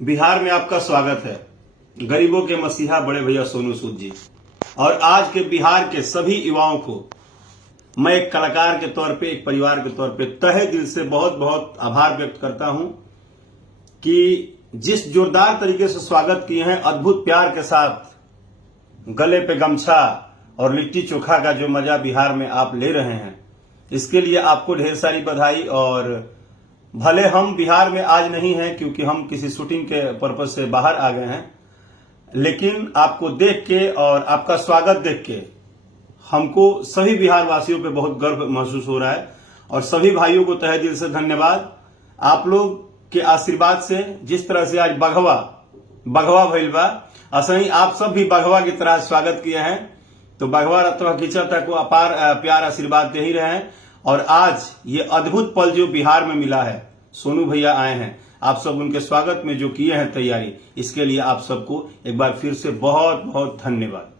बिहार में आपका स्वागत है। गरीबों के मसीहा बड़े भैया सोनू सूद जी। और आज के बिहार के सभी युवाओं को मैं एक कलाकार के तौर पे, एक परिवार के तौर पे तहे दिल से बहुत बहुत आभार व्यक्त करता हूं कि जिस जोरदार तरीके से स्वागत किए हैं, अद्भुत प्यार के साथ, गले पे गमछा और लिट्टी चोखा का जो मजा बिहार में आप ले रहे हैं, इसके लिए आपको ढेर सारी बधाई। और भले हम बिहार में आज नहीं हैं क्योंकि हम किसी शूटिंग के पर्पज से बाहर आ गए हैं, लेकिन आपको देख के और आपका स्वागत देख के हमको सभी बिहार वासियों पे बहुत गर्व महसूस हो रहा है। और सभी भाइयों को तहे दिल से धन्यवाद। आप लोग के आशीर्वाद से जिस तरह से आज बघवा भइल बा, असही आप सब भी बघवा की तरह स्वागत किए हैं। तो बघवा रतवा कीचड़ तक को अपार प्यार आशीर्वाद दे ही रहे हैं। और आज ये अद्भुत पल जो बिहार में मिला है, सोनू भैया आए हैं, आप सब उनके स्वागत में जो किए हैं तैयारी, इसके लिए आप सबको एक बार फिर से बहुत बहुत धन्यवाद।